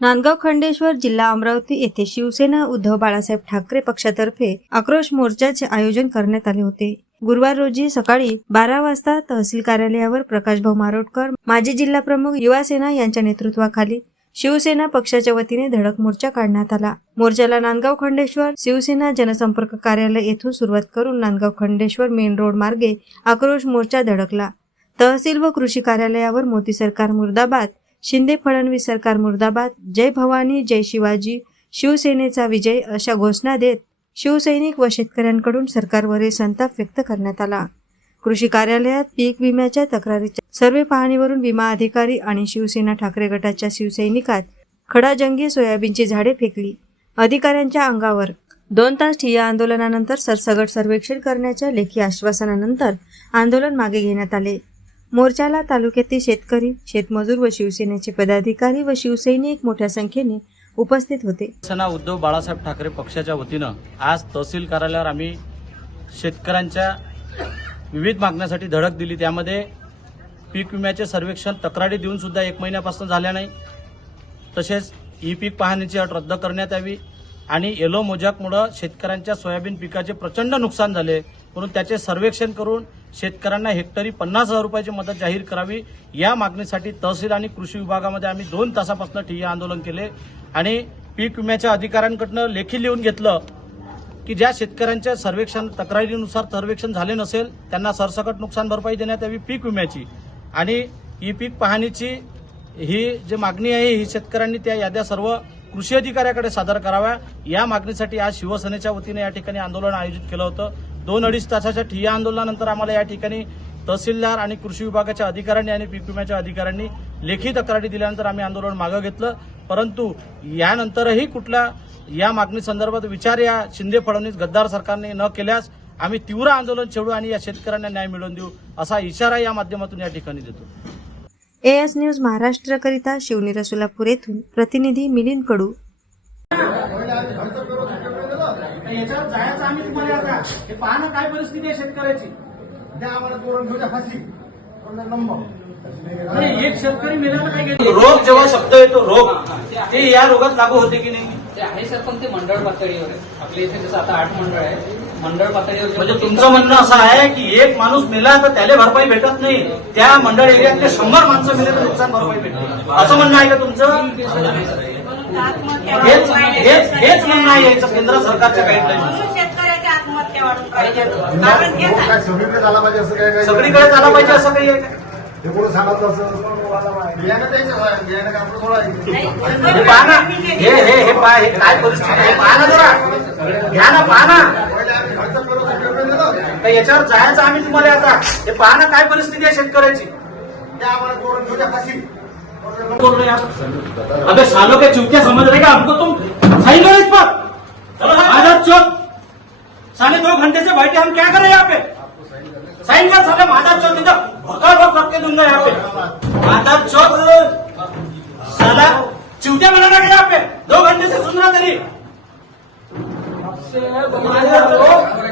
नांदगाव खंडेश्वर जिल्हा अमरावती येथे शिवसेना उद्धव बाळासाहेब ठाकरे पक्षातर्फे आक्रोश मोर्चाचे आयोजन करण्यात आले होते. गुरुवार रोजी सकाळी बारा वाजता तहसील कार्यालयावर प्रकाशभाऊ मारोटकर माजी जिल्हा प्रमुख युवासेना यांच्या नेतृत्वाखाली शिवसेना पक्षाच्या वतीने धडक मोर्चा काढण्यात आला. मोर्चाला नांदगाव खंडेश्वर शिवसेना जनसंपर्क कार्यालय येथून सुरुवात करून नांदगाव खंडेश्वर मेन रोड मार्गे आक्रोश मोर्चा धडकला. तहसील व कृषी कार्यालयावर मोदी सरकार मुर्दाबाद शिंदे फडणवीस सरकार मुर्दाबाद जय भवानी जय शिवाजी शिवसेनेचा विजय अशा घोषणा देत शिवसैनिक व शेतकऱ्यांकडून सरकारवरील संताप व्यक्त करण्यात आला. कृषी कार्यालयात पीक विम्याच्या तक्रारीच्या सर्वे पाहणीवरून विमा अधिकारी आणि शिवसेना ठाकरे गटाच्या शिवसैनिकात खडाजंगी सोयाबीनची झाडे फेकली. अधिकाऱ्यांच्या अंगावर दोन तास ठिय्या आंदोलनानंतर सरसगट सर्वेक्षण करण्याच्या लेखी आश्वासनानंतर आंदोलन मागे घेण्यात आले. मोर्चाला तालुक्यातील शेतकरी शेतमजूर व शिवसेनेचे पदाधिकारी व शिवसैनिक मोठ्या संख्येने उपस्थित होते. शिवसेना उद्धव बाळासाहेब ठाकरे पक्षाच्या वतीनं आज तहसील कार्यालयावर आम्ही शेतकऱ्यांच्या विविध मागण्यासाठी धडक दिली. त्यामध्ये पीक विम्याचे सर्वेक्षण तक्रारी देऊन सुद्धा एक महिन्यापासून झाल्या नाही. तसेच ई पीक पाहणीची अट रद्द करण्यात यावी. आणि येलो मोजाकमुळं शेतकऱ्यांच्या सोयाबीन पिकाचे प्रचंड नुकसान झाले. म्हणून त्याचे सर्वेक्षण करून शेतकऱ्यांना हेक्टरी पन्नास हजार रुपयाची मदत जाहीर करावी. या मागणीसाठी तहसील आणि कृषी विभागामध्ये आम्ही दोन तासापासून ठिय्या आंदोलन केले. आणि पीक विम्याच्या अधिकाऱ्यांकडनं लेखी लिहून घेतलं की ज्या शेतकऱ्यांच्या सर्वेक्षण तक्रारीनुसार सर्वेक्षण झाले नसेल त्यांना सरसकट नुकसान भरपाई देण्यात यावी पीक विम्याची. आणि ही पीक पाहणीची ही जी मागणी आहे ही शेतकऱ्यांनी त्या याद्या सर्व कृषी अधिकाऱ्याकडे सादर कराव्या. या मागणीसाठी आज शिवसेनेच्या वतीने या ठिकाणी आंदोलन आयोजित केलं होतं. दोन अडीच तासाच्या ठिय्या आंदोलनानंतर आम्हाला या ठिकाणी तहसीलदार आणि कृषी विभागाच्या अधिकाऱ्यांनी आणि पीक विम्याच्या अधिकाऱ्यांनी लेखी तक्रारी दिल्यानंतर आम्ही आंदोलन मागं घेतलं. परंतु यानंतरही कुठल्या या मागणी संदर्भात विचार या शिंदे फडणवीस गद्दार सरकारने न केल्यास आम्ही तीव्र आंदोलन छेडू आणि या शेतकऱ्यांना न्याय मिळवून देऊ असा इशारा या माध्यमातून या ठिकाणी देतो. एएस न्यूज महाराष्ट्रकरिता शिवनीर सोलापूर येथून प्रतिनिधी मिलिंद कडू. याच्यावर जायचं आम्ही तुम्हाला आता. हे पाहणं काय परिस्थिती आहे शेतकऱ्याची? द्या आम्हाला दोन घेऊ द्या फाशी नंबर नाही, एक शेतकरी काय गेले रोग जेव्हा शब्द येतो रोग ते या रोगात लागू होते की नाही? ते आहे सर पण ते मंडळ पातळीवर आहे. आपल्या इथे जसं आता आठ मंडळ आहे. मंडळ पातळीवर म्हणजे तुमचं म्हणणं असं आहे की एक माणूस मेला तर त्याला भरपाई भेटत नाही. त्या मंडळ एरियातले शंभर माणसं मेले तर नुकसान भरपाई भेटते. असं म्हणणं आहे का तुमचं? हेच हेच हेच म्हणणं आहे याचं केंद्र सरकारच्या गाईडलाईन म्हणून शेतकऱ्याच्या आत्महत्या वाढून पाहिजे कारण तेच आहे. काय सगळीकडे झाला पाहिजे असं काय काय सगळीकडे झाला पाहिजे असं काही आहे का? हे कोणी सांगितलं असं? बियाणं द्यायचं बियाणं हे पहा ना. हे हे हे पहा हे काय परिस्थिती आहे? पहा ना जरा. घ्या ना पहा ना पहिले आम्ही खर्च करत होतो, पेमेंट देतो. तर याच्यावर जायचं आम्ही तुम्हाला आता. हे पहा ना काय परिस्थिती आहे शेतकऱ्याची. द्या आम्हाला दोन घेऊ द्या रहे हैं आप अबे सालों के? चूतिया समझ रहे क्या हमको तुम सही करो इस पर. आजाद चौक साढ़े दो घंटे से बैठे हम क्या करें यहाँ पे? साइन कर साले माधव चौक इधर भगा भग करके दूंगा यहाँ पे. माधव चौक साला चूतिया बनाना क्या यहाँ पे. दो घंटे से सुन रहा तेरी.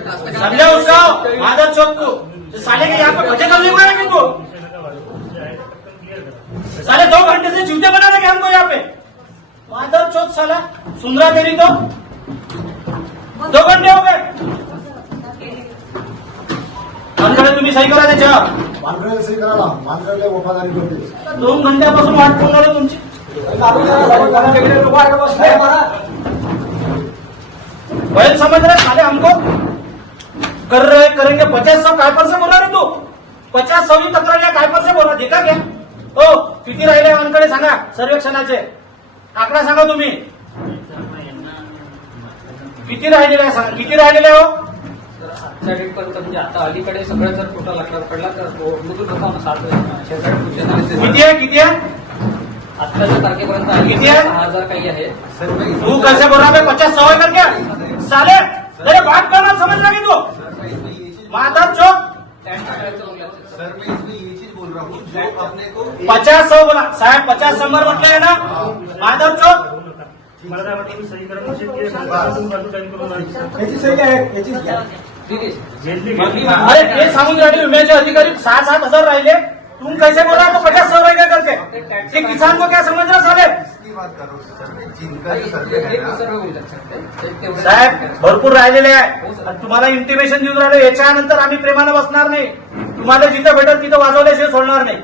समझा उसका माधव चौक को तो साले के यहाँ पे बजे करने को है कि तू साले दो घंटे से जूते बना रखे हमको यहाँ पे माधव चौथ साला सुन रहा तेरी तो दो घंटे हो गए अंकडे तुम्ही सही करा त्याच्या मांजराला सही करायला मांजराला वफादारी करते दोन घंट्यापासून वाट पाहणार आहे तुमची बैल समझ रहे साले हमको कर रहे करेंगे। पचास सौ काय पर से बोला रे तू? पचास सौ ही तक्रार या काय पर से बोला देखा क्या? हो किती राहिले वानकडे सांगा सर्वेक्षणाचे. आकडा सांगा तुम्ही. किती राहिलेले आहे सांगा किती राहिलेले हो? पर्यंत म्हणजे आता अलीकडे सगळं जर लक्षात पडला तर होता ना किती आहे किती आहे? आत्ताच्या तारखेपर्यंत किती आहे? सहा हजार काही आहे. तू कैसे पचास सौ है करके साले तेरे बात करना समझ लगी तू? माधव चौक सर मैं इसमें ये चीज बोल रहा हूँ जो अपने को पचास सौ बोला साहेब पचास शंभर म्हटलं आहे ना? माधव चौक ठीक। आहे अरे ते सांगून राहिले विम्याचे अधिकारी सहा सात हजार राहिले। तुम कैसे बोल रहे हो तो पचास सौ रुपए करके? कि किसान को क्या समझ रहा साले? बात करो? जिनका जो सर्वे है ना साहेब भरपूर राहिलेले आहे. आणि तुम्हाला इंटिमेशन देऊन राहिलो याच्यानंतर आम्ही प्रेमानं बसणार नाही. तुम्हाला जिथं भेटत तिथं वाजवल्याशिवाय सोडणार नाही.